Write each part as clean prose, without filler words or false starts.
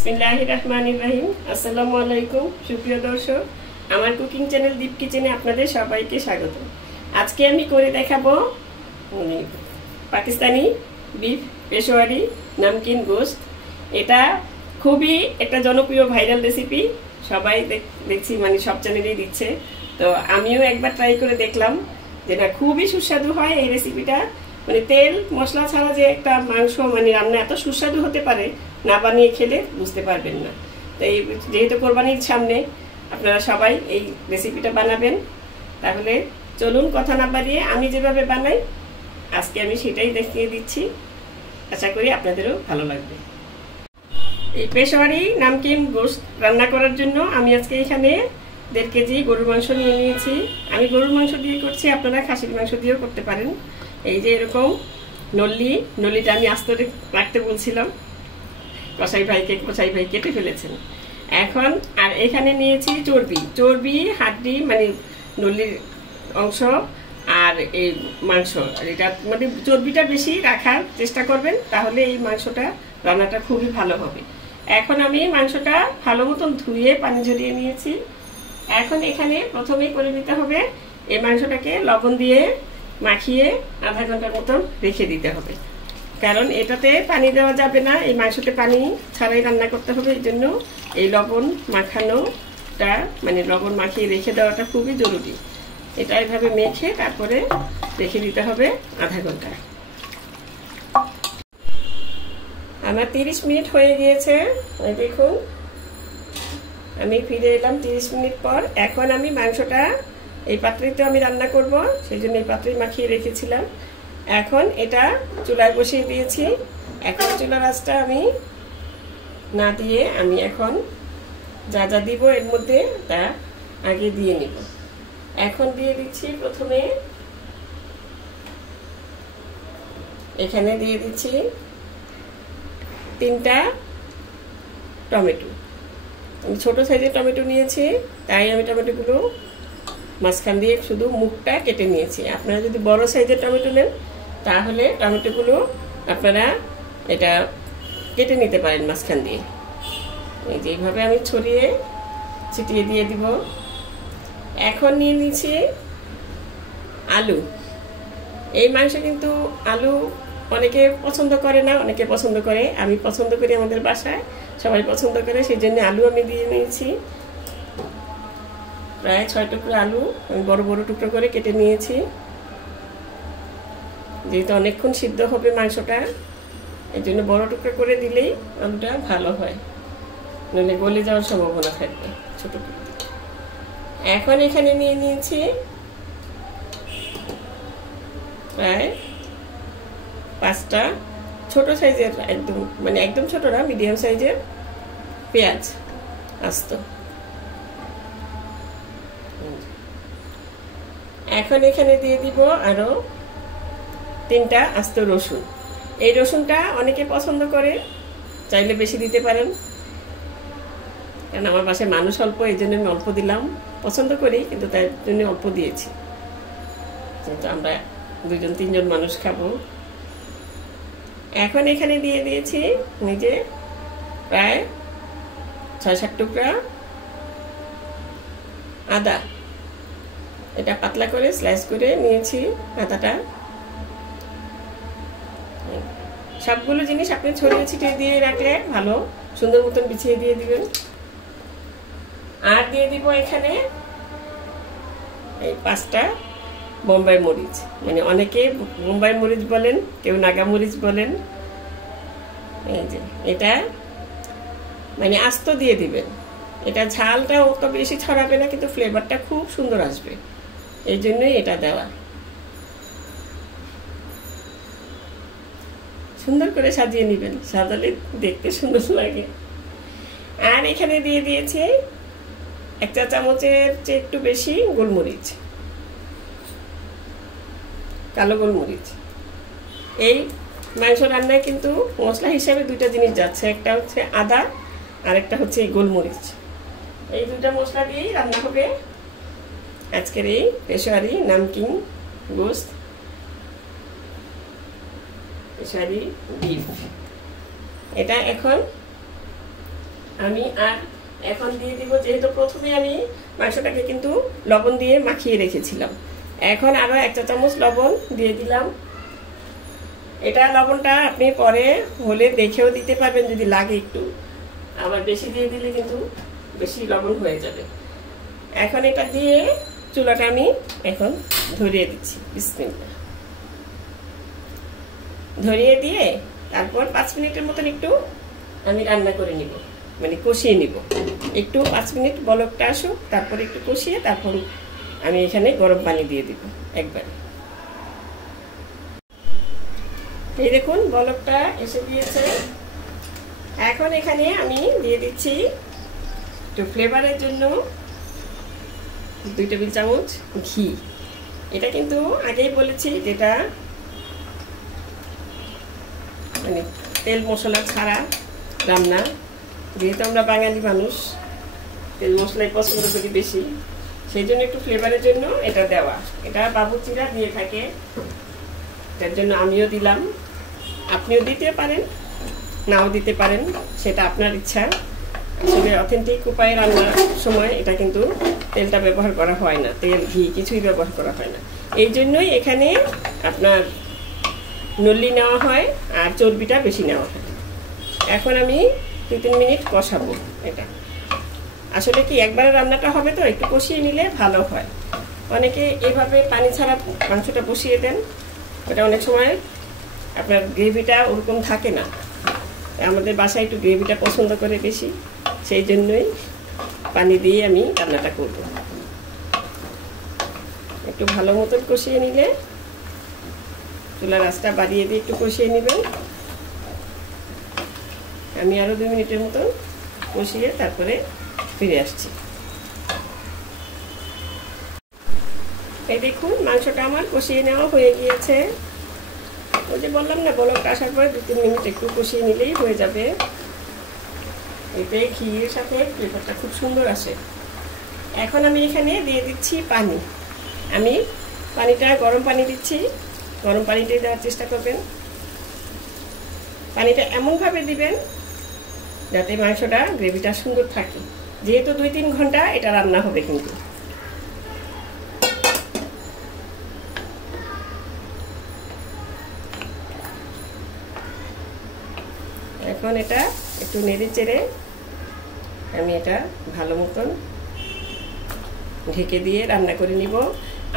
বিসমিল্লাহিররহমানিররহিম। আসসালামু আলাইকুম সুপ্রিয় দর্শক, আমার কুকিং চ্যানেল দীপ কিচেনে আপনাদের সবাইকে স্বাগত। আজকে আমি করে দেখাবো পাকিস্তানি বিফ পেশোয়ারি নামকিন গোশত। এটা খুবই একটা জনপ্রিয় ভাইরাল রেসিপি, সবাই দেখছি মানে সব চ্যানেলেই দিচ্ছে। তো আমিও একবার ট্রাই করে দেখলাম যে না, খুবই সুস্বাদু হয় এই রেসিপিটা। মানে তেল মশলা ছাড়া যে একটা মাংস মানে রান্না এত সুস্বাদু হতে পারে, না বানিয়ে খেলে বুঝতে পারবেন না। তো এই যেহেতু কোরবানির সামনে, আপনারা সবাই এই রেসিপিটা বানাবেন। তাহলে চলুন কথা না বাড়িয়ে আমি যেভাবে বানাই আজকে আমি সেটাই দেখিয়ে দিচ্ছি। আশা করি আপনাদেরও ভালো লাগবে। এই পেশোয়ারি নামকিন গোশত রান্না করার জন্য আমি আজকে এখানে 1.5 কেজি গরুর মাংস নিয়ে নিয়েছি। আমি গরুর মাংস দিয়ে করছি, আপনারা খাসির মাংস দিয়েও করতে পারেন। এই যে এরকম নলিটা আমি আস্ত রাখতে বলছিলাম, কসাই ভাই কেটে ফেলেছেন। এখন আর এখানে নিয়েছি চর্বি হাড্ডি মানে নলির অংশ আর এই মাংস। এটা মানে চর্বিটা বেশি রাখার চেষ্টা করবেন, তাহলে এই মাংসটা রান্নাটা খুবই ভালো হবে। এখন আমি মাংসটা ভালো মতন ধুয়ে পানি ঝরিয়ে নিয়েছি। এখন এখানে প্রথমেই করে নিতে হবে এই মাংসটাকে লবণ দিয়ে মাখিয়ে আধা ঘন্টার মতন রেখে দিতে হবে, কারণ এটাতে পানি দেওয়া যাবে না, এই মাংসতে পানি ছাড়াই রান্না করতে হবে। এই জন্য এই লবণ মাখানোটা মানে লবণ মাখিয়ে রেখে দেওয়াটা খুবই জরুরি। এটা এভাবে মেখে তারপরে রেখে দিতে হবে আধা ঘন্টা। আমার 30 মিনিট হয়ে গিয়েছে, দেখুন আমি ফিরে এলাম 30 মিনিট পর। এখন আমি মাংসটা এই পাত্রেই তো আমি রান্না করব, সেই জন্য এই পাত্রেই মাখিয়ে রেখেছিলাম। এখন এটা চুলায় বসিয়ে দিয়েছি। এখন চুলার আঁচটা আমি না দিয়ে আমি এখন যা যা দিব এর মধ্যে তা আগে দিয়ে নিব। এখন দিয়ে দিচ্ছি প্রথমে এখানে দিয়ে দিচ্ছি 3টা টমেটো। আমি ছোট সাইজের টমেটো নিয়েছি, তাই আমি টমেটোগুলো মাঝখান দিয়ে শুধু মুখটা কেটে নিয়েছি। আপনারা যদি বড় সাইজের টমেটো নেন তাহলে টমেটোগুলো আপনারা এটা কেটে নিতে পারেন মাঝখান দিয়ে। এই যে এইভাবে আমি ছড়িয়ে ছিটিয়ে দিয়ে দিব। এখন নিয়ে নিচ্ছি আলু। এই মাংস কিন্তু আলু অনেকে পছন্দ করে না, অনেকে পছন্দ করে। আমি পছন্দ করি, আমাদের বাসায় সবাই পছন্দ করে, সেই জন্য আলু আমি দিয়ে নিয়েছি। প্রায় 6 টুকরো আলু আমি বড় বড় টুকরো করে কেটে নিয়েছি। যেহেতু অনেকক্ষণ সিদ্ধ হবে মাংসটা, এই জন্য বড় টুকরো করে দিলেই আলুটা ভালো হয়, নইলে গলে যাওয়ার সম্ভাবনা থাকবে ছোট করে। এখন এখানে নিয়ে নিয়েছি প্রায় 5টা ছোট সাইজের, একদম ছোট না, মিডিয়াম সাইজের পেঁয়াজ আস্ত। এখন এখানে দিয়ে দিব আরো 3টা আস্ত রসুন। এই রসুনটা অনেকে পছন্দ করে, চাইলে বেশি দিতে পারেন, কারণ আমার বাসায় মানুষ অল্প, এই জন্য আমি অল্প দিলাম। পছন্দ করি কিন্তু তার জন্য অল্প দিয়েছি, কিন্তু আমরা 2-3 মানুষ খাবো। এখন এখানে দিয়ে দিয়েছি নিজে প্রায় 6-7 টুকরা আদা। এটা পাতলা করে স্লাইস করে নিয়েছি আদাটা। সবগুলো জিনিস আপনি ছড়িয়ে ছিটিয়ে দিয়ে রাখলে ভালো, সুন্দর মতন বিছিয়ে দিয়ে দিবেন। আর দিয়ে দিব এখানে এই 5টা বোম্বাই মরিচ, মানে অনেকে বোম্বাই মরিচ বলেন, কেউ নাগা মরিচ বলেন। এই যে এটা মানে আস্ত দিয়ে দিবেন। এটা ঝালটা অত বেশি ছড়াবে না, কিন্তু ফ্লেভারটা খুব সুন্দর আসবে, এই জন্যই এটা দেওয়া। সুন্দর করে সাজিয়ে নেবেন, সাজালে দেখতে সুন্দর লাগে। আর এখানে দিয়ে দিয়েছি 1 চা চামচের চেয়ে একটু বেশি গোলমরিচ, কালো গোলমরিচ। এই মাংস রান্নায় কিন্তু মশলা হিসাবে 2টা জিনিস যাচ্ছে, একটা হচ্ছে আদা আর একটা হচ্ছে এই গোলমরিচ। এই 2টা মশলা দিয়েই রান্না হবে আজকের এই পেশোয়ারি নামকিন গোশত, পেশোয়ারি বিফ। এটা এখন আমি আর এখন দিয়ে দিব, যেহেতু প্রথমে আমি মাংসটাকে কিন্তু লবণ দিয়ে মাখিয়ে রেখেছিলাম, এখন আরো 1 চা চামচ লবণ দিয়ে দিলাম। এটা লবণটা আপনি পরে হলে দেখেও দিতে পারবেন যদি লাগে একটু, আবার বেশি দিয়ে দিলে কিন্তু বেশি লবণ হয়ে যাবে। এখন এটা দিয়ে চুলাটা আমি এখন ধরিয়ে দিচ্ছি, বিসমিল্লাহ। ধরিয়ে দিয়ে তারপর 5 মিনিটের মতন একটু আমি রান্না করে নিব, মানে কষিয়ে নিব। একটু 5 মিনিট বলকটা আসুক, তারপর একটু কষিয়ে তারপর আমি এখানে গরম পানি দিয়ে দিব একবারে। এই দেখুন বলকটা এসে দিয়েছে। এখন এখানে আমি দিয়ে দিচ্ছি একটু ফ্লেভারের জন্য 2 টেবিল চামচ ঘি। এটা কিন্তু আগেই বলেছি যেটা মানে তেল মশলা ছাড়া রান্না, যেহেতু আমরা বাঙালি মানুষ তেল মশলাই পছন্দ করি বেশি, সেই জন্য একটু ফ্লেভারের জন্য এটা দেওয়া। এটা বাবুর্চিরা দিয়ে থাকে, তার জন্য আমিও দিলাম। আপনিও দিতে পারেন, নাও দিতে পারেন, সেটা আপনার ইচ্ছা। আসলে অথেন্টিক উপায়ে রান্নার সময় এটা কিন্তু তেলটা ব্যবহার করা হয় না, তেল ঘি কিছুই ব্যবহার করা হয় না। এই জন্যই এখানে আপনার নল্লি নেওয়া হয় আর চর্বিটা বেশি নেওয়া হয়। এখন আমি 2-3 মিনিট কষাবো। এটা আসলে কি একবারে রান্নাটা হবে তো একটু কষিয়ে নিলে ভালো হয়। অনেকে এভাবে পানি ছাড়া মাংসটা বসিয়ে দেন, ওটা অনেক সময় আপনার গ্রেভিটা ওরকম থাকে না। আমাদের বাসায় একটু গ্রেভিটা পছন্দ করে বেশি, সেই জন্যই পানি দিয়ে আমি রান্নাটা করব। একটু ভালো মতন কষিয়ে নিলে, চুলার আঁচটা বাড়িয়ে দিয়ে একটু কষিয়ে নেবেন। আমি আরো 2 মিনিটের মতন কষিয়ে তারপরে ফিরে আসছি। এই দেখুন মাংসটা আমার কষিয়ে নেওয়া হয়ে গিয়েছে। ওই যে বললাম না, বলকটা আসার পরে 2-3 মিনিট একটু কষিয়ে নিলেই হয়ে যাবে। এতে ঘিয়ের সাথে ফ্লেভারটা খুব সুন্দর আসে। এখন আমি এখানে দিয়ে দিচ্ছি পানি। আমি পানিটা গরম পানি দিচ্ছি, গরম পানিটাই দেওয়ার চেষ্টা করবেন। পানিটা এমনভাবে দিবেন যাতে মাংসটা গ্রেভিটা সুন্দর থাকে, যেহেতু 2-3 ঘন্টা এটা রান্না হবে। কিন্তু এখন এটা একটু নেড়ে চেড়ে আমি এটা ভালো মতন ঢেকে দিয়ে রান্না করে নিব।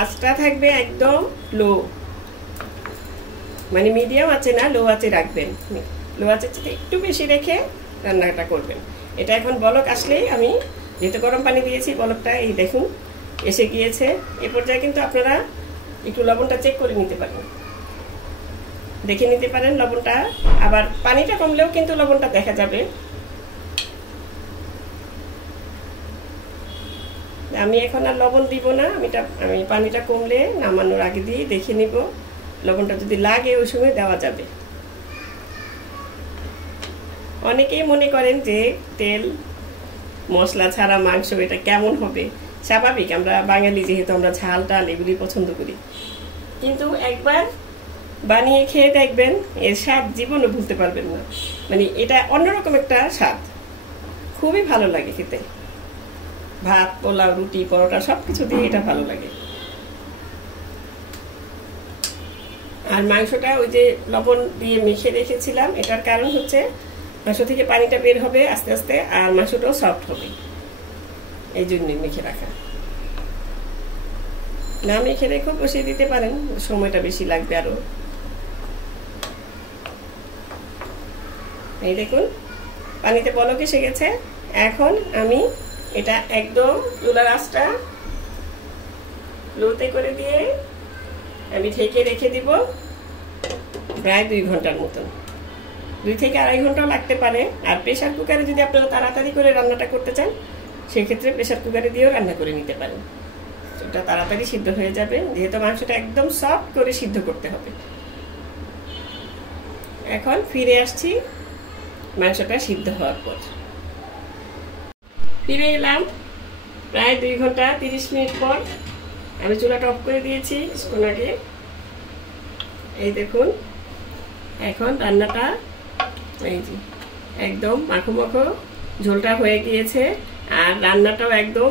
আঁচটা থাকবে একদম লো, মানে মিডিয়াম আছে না, লো আছে রাখবেন। লো আছে একটু বেশি রেখে রান্নাটা করবেন। এটা এখন বলক আসলেই আমি যেহেতু গরম পানি দিয়েছি, বলকটা এই দেখুন এসে গিয়েছে। এই পর্যায়ে কিন্তু আপনারা একটু লবণটা চেক করে নিতে পারেন, দেখে নিতে পারেন লবণটা। আবার পানিটা কমলেও কিন্তু লবণটা দেখা যাবে। আমি এখন আর লবণ দিব না, আমি পানিটা কমলে নামানোর আগে দিয়ে দেখে নিব। লবণটা যদি লাগে ওই সময় দেওয়া যাবে। অনেকেই মনে করেন যে তেল মশলা ছাড়া মাংস এটা কেমন হবে। স্বাভাবিক, আমরা বাঙালি যেহেতু আমরা ঝাল টাল এগুলি পছন্দ করি, কিন্তু একবার বানিয়ে খেয়ে দেখবেন এর স্বাদ জীবনও ভুলতে পারবেন না। মানে এটা অন্যরকম একটা স্বাদ, খুবই ভালো লাগে খেতে। ভাত, পোলাও, রুটি, পরোটা সবকিছু দিয়ে এটা ভালো লাগে। আর মাংসটা ওই যে লবণ দিয়ে মেখে রেখেছিলাম, এটার কারণ হচ্ছে মাংস থেকে পানিটা বের হবে আস্তে আস্তে, আর মাংসটাও সফট হবে, এই জন্যই মেখে রাখা। না মেখে রেখেও বসিয়ে দিতে পারেন, সময়টা বেশি লাগবে আরো। এই দেখুন পানিতে বলক এসে গেছে। এখন আমি এটা একদম চুলার আঁচটা লোতে করে দিয়ে আমি ঢেকে রেখে দিব প্রায় 2 ঘন্টার মতন। 2 থেকে 2.5 ঘন্টাও লাগতে পারে। আর প্রেসার কুকারে যদি আপনারা তাড়াতাড়ি করে রান্নাটা করতে চান, সেক্ষেত্রে প্রেসার কুকারে দিয়েও রান্না করে নিতে পারেন। এটা তাড়াতাড়ি সিদ্ধ হয়ে যাবে, যেহেতু মাংসটা একদম সফট করে সিদ্ধ করতে হবে। এখন ফিরে আসছি মাংসটা সিদ্ধ হওয়ার পর। ফিরে এলাম প্রায় 2 ঘন্টা 30 মিনিট পর। আমি চুলাটা অফ করে দিয়েছি কিছুক্ষণ আগে। এই দেখুন এখন রান্নাটা এই যে একদম মাখো মাখো ঝোলটা হয়ে গিয়েছে আর রান্নাটাও একদম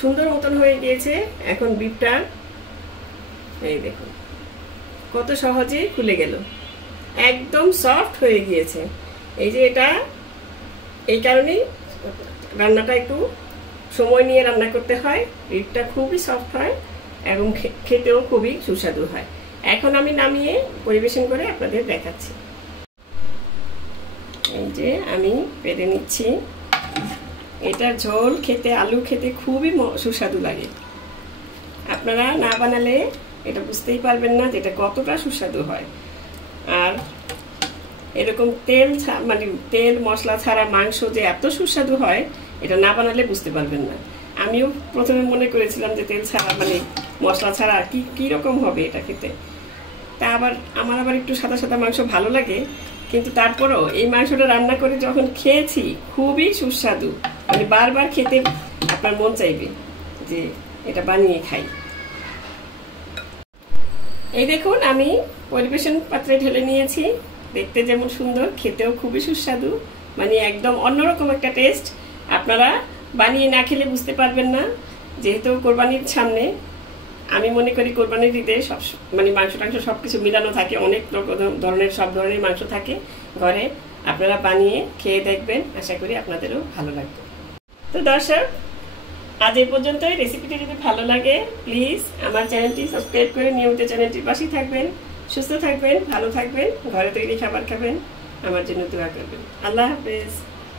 সুন্দর মতন হয়ে গিয়েছে। এখন বিফটা এই দেখুন কত সহজে খুলে গেল, একদম সফট হয়ে গিয়েছে। এই যে এটা এই কারণেই রান্নাটা একটু সময় নিয়ে রান্না করতে হয়, বিফটা খুবই সফট হয় এবং খেতেও খুবই সুস্বাদু হয়। এখন আমি নামিয়ে পরিবেশন করে আপনাদের দেখাচ্ছি। এই যে আমি পেরে নিচ্ছি। এটার ঝোল খেতে, আলু খেতে খুবই সুস্বাদু লাগে। আপনারা না বানালে এটা বুঝতেই পারবেন না যে এটা কতটা সুস্বাদু হয়। আর এরকম মানে তেল মশলা ছাড়া মাংস যে এত সুস্বাদু হয় এটা না বানালে বুঝতে পারবেন না। আমিও প্রথমে মনে করেছিলাম যে তেল ছাড়া মানে মশলা ছাড়া কি রকম হবে এটা খেতে। তা আমার আবার একটু সাদা সাদা মাংস ভালো লাগে, কিন্তু তারপরও এই মাংসটা রান্না করে যখন খেয়েছি খুবই সুস্বাদু, মানে বারবার খেতে আপনার মন চাইবে যে এটা বানিয়ে খাই। এই দেখুন আমি পরিবেশন পাত্রে ঢেলে নিয়েছি। দেখতে যেমন সুন্দর, খেতেও খুবই সুস্বাদু, মানে একদম অন্যরকম একটা টেস্ট। আপনারা বানিয়ে না খেলে বুঝতে পারবেন না। যেহেতু কোরবানির সামনে, আমি মনে করি কোরবানির ঈদে সব মানে মাংস টাংস সবকিছু মিলানো থাকে, অনেক ধরনের সব ধরনের মাংস থাকে ঘরে। আপনারা বানিয়ে খেয়ে দেখবেন, আশা করি আপনাদেরও ভালো লাগবে। তো দর্শক, আজ এই পর্যন্তই। রেসিপিটি যদি ভালো লাগে প্লিজ আমার চ্যানেলটি সাবস্ক্রাইব করে নিয়মিত চ্যানেলটির পাশেই থাকবেন। সুস্থ থাকবেন, ভালো থাকবেন, ঘরে তৈরি খাবার খাবেন, আমার জন্য দোয়া করবেন। আল্লাহ হাফেজ।